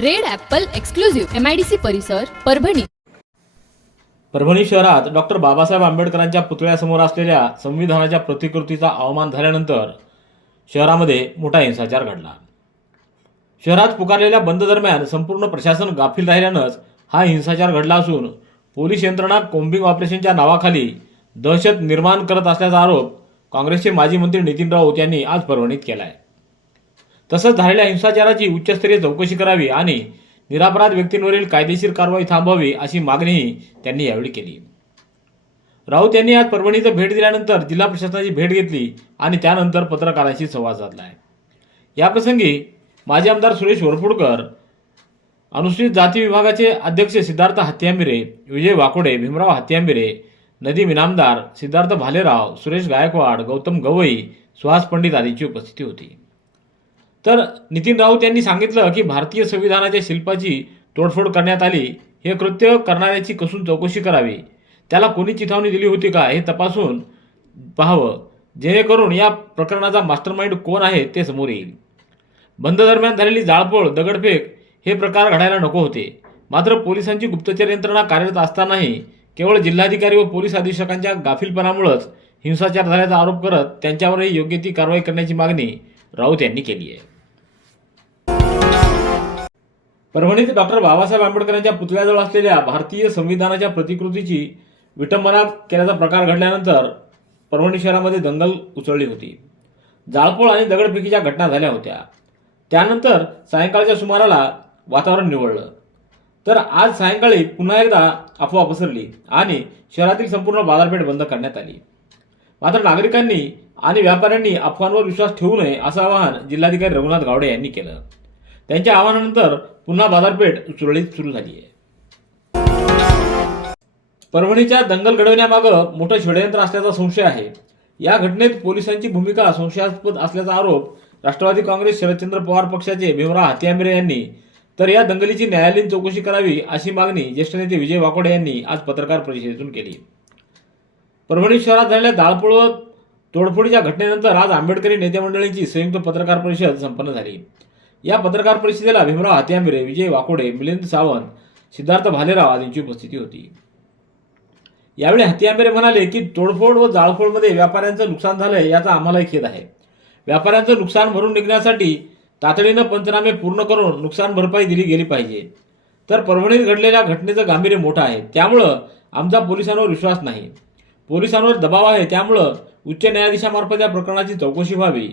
Red apple exclusive MIDC परिसर परभणी. परभणी शहरात doctor Babasaheb आंबेडकरांच्या पुतळ्यासमोर असलेल्या संविधानाच्या प्रतिकृतीचा अवमान झाल्यानंतर शहरामध्ये मोठा हिंसाचार घडला. शहरात पुकारलेल्या बंद दरम्यान संपूर्ण प्रशासन गाफील राहिल्यानंच हा हिंसाचार घडला असून पोलीस यंत्रणा कोम्बिंग ऑपरेशनच्या नावाखाली दहशत निर्माण करत असल्याचा आरोप काँग्रेसचे माजी मंत्री नितीन राऊत यांनी आज परभणीत केला आहे तसंच झालेल्या हिंसाचाराची उच्चस्तरीय चौकशी करावी आणि निरापराध व्यक्तींवरील कायदेशीर कारवाई थांबवावी अशी मागणीही त्यांनी यावेळी केली. राऊत यांनी आज परभणीचं भेट दिल्यानंतर जिल्हा प्रशासनाची भेट घेतली आणि त्यानंतर पत्रकारांशी संवाद साधला आहे. याप्रसंगी माजी आमदार सुरेश वरपुडकर अनुसूचित जाती विभागाचे अध्यक्ष सिद्धार्थ हत्यांबिरे विजय वाकोडे भीमराव हत्यांबिरे नदीम इनामदार सिद्धार्थ भालेराव सुरेश गायकवाड गौतम गवई सुहास पंडित आदींची उपस्थिती होती. तर नितीन राऊत यांनी सांगितलं की भारतीय संविधानाच्या शिल्पाची तोडफोड करण्यात आली. हे कृत्य करणाऱ्याची कसून चौकशी करावी? त्याला कोणी चिथावणी दिली होती का? हे तपासून पाहावं. जेणेकरून या प्रकरणाचा मास्टरमाइंड कोण आहे ते समोर येईल. बंद दरम्यान झालेली जाळपोळ दगडफेक हे प्रकार घडायला नको होते. मात्र पोलिसांची गुप्तचर यंत्रणा कार्यरत असतानाही केवळ जिल्हाधिकारी व पोलीस अधीक्षकांच्या गाफीलपणामुळेच हिंसाचार झाल्याचा आरोप करत त्यांच्यावरही योग्य ती कारवाई करण्याची मागणी राऊत यांनी केली आहे परभणीत डॉक्टर बाबासाहेब आंबेडकरांच्या पुतळ्याजवळ असलेल्या भारतीय संविधानाच्या प्रतिकृतीची विटंबना केल्याचा प्रकार घडल्यानंतर परभणी शहरामध्ये दंगल उसळली होती. जाळपोळ आणि दगडफेकीच्या घटना झाल्या होत्या. त्यानंतर सायंकाळच्या सुमाराला वातावरण निवडलं तर आज सायंकाळी पुन्हा एकदा अफवा पसरली आणि शहरातील संपूर्ण बाजारपेठ बंद करण्यात आली. मात्र नागरिकांनी आणि व्यापाऱ्यांनी अफवांवर विश्वास ठेवू नये असं आवाहन जिल्हाधिकारी रघुनाथ गावडे यांनी केलं. त्यांच्या आवाहनानंतर पुन्हा बाजारपेठ सुरळीत सुरू झाली आहे. परभणीच्या दंगल घडवण्यामागं मोठं षडयंत्र असल्याचा संशय आहे. या घटनेत पोलिसांची भूमिका संशयास्पद असल्याचा आरोप राष्ट्रवादी काँग्रेस शरदचंद्र पवार पक्षाचे भीमराव हातियामिरे यांनी. तर या दंगलीची न्यायालयीन चौकशी करावी अशी मागणी ज्येष्ठ नेते विजय वाकोडे यांनी आज पत्रकार परिषदेतून केली. परभणी शहरात झालेल्या दाळपोळ व तोडफोडीच्या घटनेनंतर आज आंबेडकरी नेते मंडळींची संयुक्त पत्रकार परिषद संपन्न झाली. या पत्रकार परिषदेला भीमराव हातियांबिरे विजय वाकोडे मिलिंद सावंत सिद्धार्थ भालेराव आदींची उपस्थिती होती. यावेळी हत्यांबेरे म्हणाले की तोडफोड व जाळफोडमध्ये व्यापाऱ्यांचं नुकसान झालंय याचा आम्हालाही खेद आहे. व्यापाऱ्यांचं नुकसान भरून निघण्यासाठी तातडीनं पंचनामे पूर्ण करून नुकसान भरपाई दिली गेली पाहिजे. तर परभणीत घडलेल्या घटनेचं गांभीर्य मोठं आहे. त्यामुळं आमचा पोलिसांवर विश्वास नाही. पोलिसांवर दबाव आहे त्यामुळं उच्च न्यायाधीशामार्फत या प्रकरणाची चौकशी व्हावी.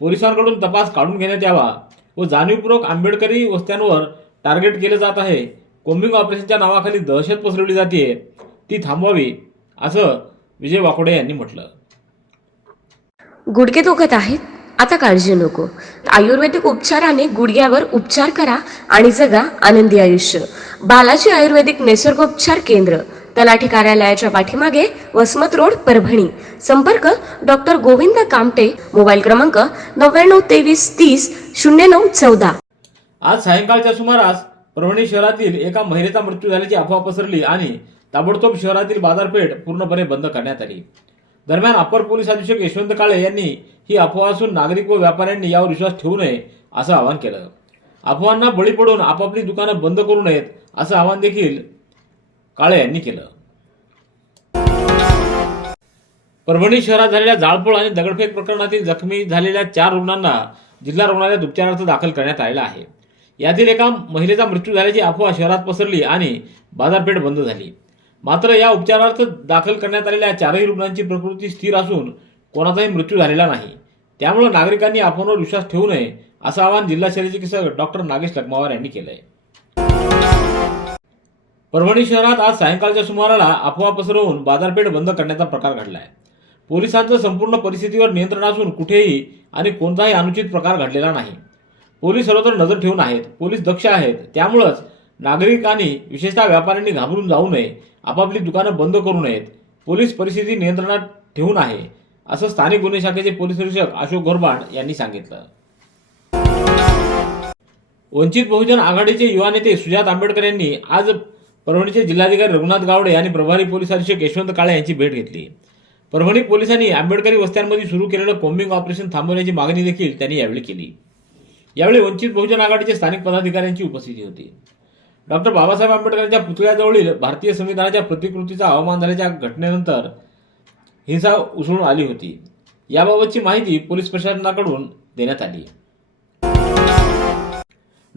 पोलिसांकडून तपास काढून घेण्यात यावा व जाणीवपूर्वक आंबेडकरी वस्त्यांवर टार्गेट केलं जात आहे. कोम्बिंग ऑपरेशनच्या नावाखाली दहशत पसरवली जाते ती थांबवावी असं विजय वाकोडे यांनी म्हटलं. गुडघे दुखत आहेत? आता काळजी नको. आयुर्वेदिक उपचाराने गुडघ्यावर उपचार करा आणि जगा आनंदी आयुष्य. बालाजी आयुर्वेदिक निसर्गोपचार केंद्र. तलाठी कार्यालयाच्या पाठीमागे वसमत रोड परभणी. संपर्क डॉक्टर गोविंद कामटे मोबाईल क्रमांक नव्याण्णव तेवीस तीस शून्य नऊ चौदा. आज सायंकाळच्या सुमारास परभणी शहरातील एका महिलेचा मृत्यू झाल्याची अफवा पसरली आणि ताबडतोब शहरातील बाजारपेठ पूर्णपणे बंद करण्यात आली. दरम्यान अप्पर पोलीस अधीक्षक यशवंत काळे यांनी ही अफवा असून नागरिक व व्यापाऱ्यांनी यावर विश्वास ठेवू नये असं आवाहन केलं. अफवांना बळी पडून आपापली दुकानं बंद करू नयेत असं आवाहन देखील काळे यांनी केलं. परभणी शहरात झालेल्या जाळपोळ आणि दगडफेक प्रकरणातील जखमी झालेल्या चार रुग्णांना जिल्हा रुग्णालयात उपचारार्थ दाखल करण्यात आलेला आहे. यातील एका महिलेचा मृत्यू झाल्याची अफवा शहरात पसरली आणि बाजारपेठ बंद झाली. मात्र या उपचारार्थ दाखल करण्यात आलेल्या चारही रुग्णांची प्रकृती स्थिर असून कोणाचाही मृत्यू झालेला नाही. त्यामुळे नागरिकांनी अफवांवर विश्वास ठेवू नये असं आवाहन जिल्हा शल्यचिकित्सक डॉक्टर नागेश लखमावार यांनी केलं आहे परभणी शहरात आज सायंकाळच्या सुमाराला अफवा पसरवून बाजारपेठ बंद करण्याचा प्रकार घडला आहे पोलिसांचं संपूर्ण परिस्थितीवर नियंत्रण असून कुठेही आणि कोणताही अनुचित प्रकार घडलेला नाही. पोलीस सर्वत्र नजर ठेवून आहेत. पोलीस दक्ष आहेत. त्यामुळंच नागरिकांनी विशेषतः व्यापाऱ्यांनी घाबरून जाऊ नये. आपापली दुकानं बंद करू नयेत. पोलीस परिस्थिती नियंत्रणात ठेवून आहे असं स्थानिक गुन्हे शाखेचे पोलीस निरीक्षक अशोक घोरबाड यांनी सांगितलं. वंचित बहुजन आघाडीचे युवा नेते सुजात आंबेडकर यांनी आज परभणीचे जिल्हाधिकारी रघुनाथ गावडे आणि प्रभारी पोलीस अधीक्षक यशवंत काळे यांची भेट घेतली. परभणी पोलिसांनी आंबेडकरी वस्त्यांमध्ये सुरू केलेलं कोम्बिंग ऑपरेशन थांबवण्याची मागणी देखील त्यांनी यावेळी केली. यावेळी वंचित बहुजन आघाडीचे स्थानिक पदाधिकाऱ्यांची उपस्थिती होती. डॉक्टर बाबासाहेब आंबेडकरांच्या पुतळ्याजवळील भारतीय संविधानाच्या प्रतिकृतीचा अवमान झाल्याच्या घटनेनंतर हिंसा उसळून आली होती. याबाबतची माहिती पोलीस प्रशासनाकडून देण्यात आली.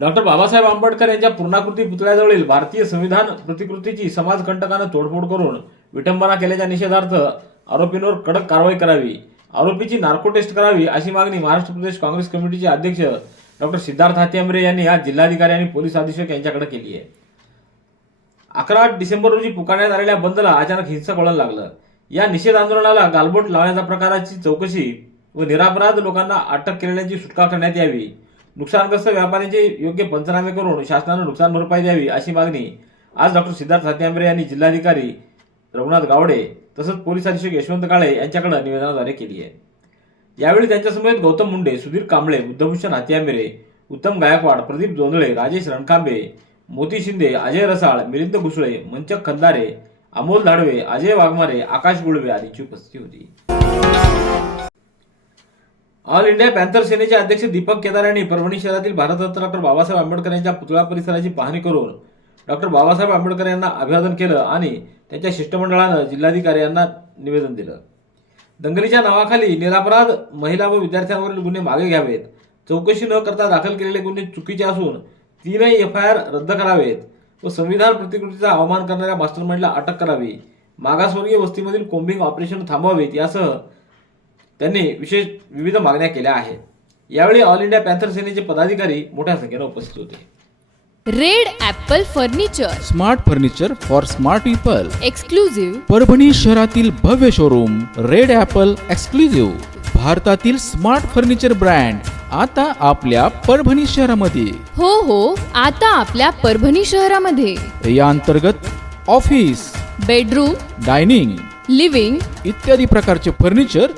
डॉक्टर बाबासाहेब आंबेडकर यांच्या पूर्णाकृती पुतळ्याजवळील भारतीय संविधान प्रतिकृतीची समाजकंटकानं तोडफोड करून विटंबना केल्याच्या निषेधार्थ आरोपींवर कडक कारवाई करावी आरोपीची नार्को टेस्ट करावी अशी मागणी महाराष्ट्र प्रदेश काँग्रेस कमिटीचे अध्यक्ष डॉक्टर सिद्धार्थ हातेंबरे यांनी आज जिल्हाधिकारी आणि पोलीस अधीक्षक यांच्याकडे केली आहे. अकरा डिसेंबर रोजी पुकारण्यात आलेल्या बंदला अचानक हिंसक वळण लागलं. या निषेध आंदोलनाला गालबोट लावण्याच्या प्रकाराची चौकशी व निरापराध लोकांना अटक केलेल्याची सुटका करण्यात यावी. नुकसानग्रस्त व्यापाऱ्यांचे योग्य पंचनामे करून शासनानं नुकसान भरपाई द्यावी अशी मागणी आज डॉक्टर सिद्धार्थ सात्यांबरे यांनी जिल्हाधिकारी रघुनाथ गावडे तसंच पोलीस अधीक्षक यशवंत काळे यांच्याकडे निवेदनाद्वारे केली आहे. यावेळी त्यांच्यासमवेत गौतम मुंडे सुधीर कांबळे बुद्धभूषण हात्यांबरे उत्तम गायकवाड प्रदीप जोंधळे राजेश रणकांबे मोती शिंदे अजय रसाळ मिलिंद घुसळे मंचक खंदारे अमोल धाडवे अजय वाघमारे आकाश गुळवे आदींची उपस्थिती होती. ऑल इंडिया पॅन्थर सेनेचे अध्यक्ष दीपक केदार यांनी परभणी शहरातील भारतरत्न डॉक्टर बाबासाहेब आंबेडकर यांच्या पुतळा परिसराची पाहणी करून डॉक्टर बाबासाहेब आंबेडकर यांना अभिवादन केलं आणि त्यांच्या शिष्टमंडळानं जिल्हाधिकारी यांना निवेदन दिलं. दंगलीच्या नावाखाली निरापराध महिला व विद्यार्थ्यांवरील गुन्हे मागे घ्यावेत. चौकशी न करता दाखल केलेले गुन्हे चुकीचे असून तीनही एफ आय आर रद्द करावेत व संविधान प्रतिकृतीचा अवमान करणाऱ्या मास्टरमाइंडला अटक करावी. मागासवर्गीय वस्तीमधील कोम्बिंग ऑपरेशन थांबवावेत यासह त्यांनी विशेष विविध मागण्या केल्या आहेत. यावेळी ऑल इंडिया पॅन्थर सेनेचे पदाधिकारी मोठ्या संख्येनं उपस्थित होते. Red apple furniture smart furniture for smart people exclusive Parbhani शहरातील भव्य शोरूम रेड ॲपल एक्सक्लुझिव्ह भारतातील स्मार्ट फर्निचर ब्रँड आता आपल्या परभणी शहरामध्ये. हो हो आता आपल्या परभणी शहरामध्ये. या अंतर्गत ऑफिस बेडरूम डायनिंग लिव्हिंग इत्यादी प्रकारचे फर्निचर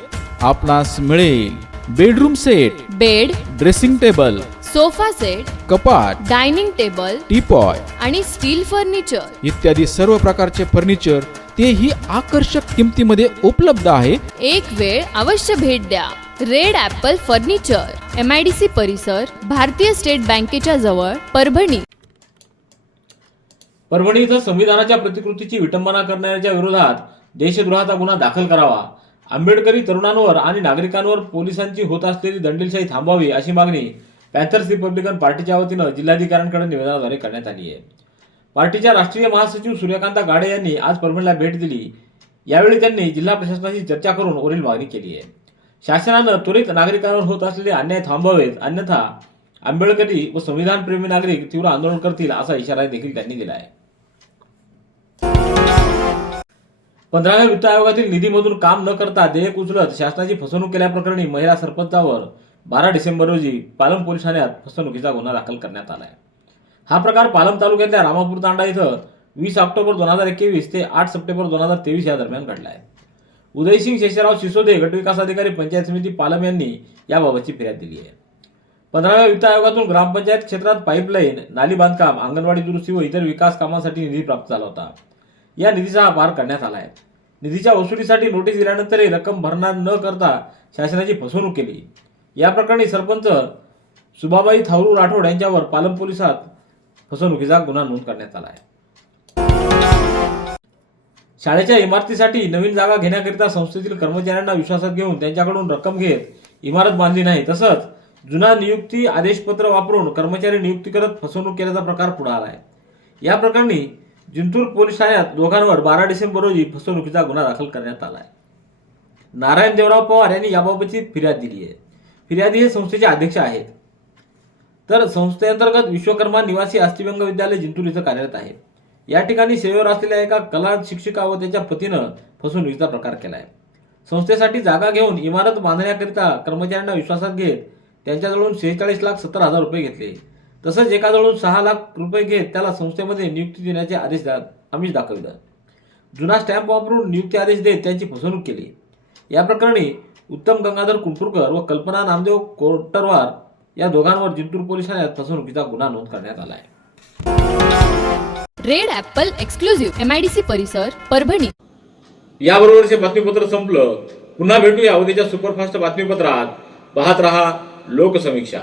आपणास मिळेल bedroom set bed dressing table sofa set कपाट डायनिंग टेबल टीपॉय आणि स्टील फर्निचर इत्यादी सर्व प्रकारचे फर्निचर तेही आकर्षक किमतीमध्ये उपलब्ध आहे. एक वेळ अवश्य भेट द्या. Red apple furniture M I D C परिसर भारतीय स्टेट बँकेच्या जवळ परभणी. परभणी इथं संविधानाच्या प्रतिकृतीची विटंबना करणाऱ्याच्या विरोधात देशद्रोहाचा गुन्हा दाखल करावा. आंबेडकरी तरुणांवर आणि नागरिकांवर पोलिसांची होत असलेली दंडेलशाही थांबवावी अशी मागणी पॅथर्स रिपब्लिकन पार्टीच्या वतीनं जिल्हाधिकाऱ्यांकडे निवेदनाद्वारे करण्यात आली आहे. पार्टीच्या राष्ट्रीय महासचिव सूर्यकांता गाडे यांनी आज परभणीला भेट दिली. यावेळी त्यांनी जिल्हा प्रशासनाशी चर्चा करून वरील मागणी केली आहे. शासनानं त्वरित नागरिकांवर होत असलेले अन्याय थांबवावेत अन्यथा आंबेडकरी व संविधानप्रेमी नागरिक तीव्र आंदोलन करतील असा इशारा देखील त्यांनी दिला आहे. पंधराव्या वित्त आयोगातील निधीमधून काम न करता देयक उचलत शासनाची फसवणूक केल्याप्रकरणी महिला सरपंचावर बारा डिसेंबर रोजी पालम पोलीस ठाण्यात फसवणुकीचा गुन्हा दाखल करण्यात आला आहे हा प्रकार पालम तालुक्यातल्या रामापूर तांडा इथं वीस ऑक्टोबर दोन हजार एकवीस ते आठ सप्टेंबर दोन हजार तेवीस या दरम्यान घडला आहे उदयसिंग शेषराव सिसोदे गटविकास अधिकारी पंचायत समिती पालम यांनी याबाबतची फिर्याद दिली आहे. पंधराव्या वित्त आयोगातून ग्रामपंचायत क्षेत्रात पाईपलाईन नाली बांधकाम अंगणवाडी दुरुस्ती व इतर विकास कामांसाठी निधी प्राप्त झाला होता. या निधीचा वापर करण्यात आला आहे. निधीच्या वसुलीसाठी नोटीस दिल्यानंतरही रक्कम भरणार न करता शासनाची फसवणूक केली. या प्रकरणी सरपंच सुबाबाई थावरू राठोड यांच्यावर पालम पोलिसात फसवणुकीचा गुन्हा नोंद करण्यात आला आहे. शाळेच्या इमारतीसाठी नवीन जागा घेण्याकरिता संस्थेतील कर्मचाऱ्यांना विश्वासात घेऊन त्यांच्याकडून रक्कम घेत इमारत बांधली नाही. तसंच जुना नियुक्ती आदेशपत्र वापरून कर्मचारी नियुक्ती करत फसवणूक केल्याचा प्रकार पुढे आला आहे. या प्रकरणी जिंतूर पोलीस ठाण्यात दोघांवर बारा डिसेंबर रोजी फसवणुकीचा गुन्हा दाखल करण्यात आला आहे नारायण देवराव पवार यांनी याबाबतची फिर्याद दिली आहे. फिर्यादी हे संस्थेचे अध्यक्ष आहेत. तर संस्थेअंतर्गत विश्वकर्मा निवासी अस्थिव्यंग विद्यालय जिंतूर इथं कार्यरत आहे. या ठिकाणी सेवेवर असलेल्या एका कला शिक्षिका व त्याच्या पतीनं फसवणुकीचा प्रकार केला आहे संस्थेसाठी जागा घेऊन इमारत बांधण्याकरिता कर्मचाऱ्यांना विश्वासात घेत त्यांच्याजवळून शेहेचाळीस लाख सत्तर हजार रुपये घेतले. तसंच एकाजवळून सहा लाख रुपये घेत त्याला संस्थेमध्ये नियुक्ती देण्याचे आदेश दा आमिष दाखविलं जुना स्टॅम्प वापरून नियुक्ती आदेश देत त्यांची फसवणूक केली. या प्रकरणी उत्तम गंगाधर कुंटुरकर व कल्पना नामदेव कोटरवार या दोघांवर जिंतूर पोलीस ठाण्यात फसवणुकीचा गुन्हा नोंद करण्यात आला आहे. रेड ॲपल एक्सक्लुझिव्ह एमआयडीसी परिसर परभणी. याबरोबरचे बातमीपत्र संपलं. पुन्हा भेटूया उद्याच्या सुपरफास्ट बातमीपत्रात. पाहत रहा लोकसमीक्षा.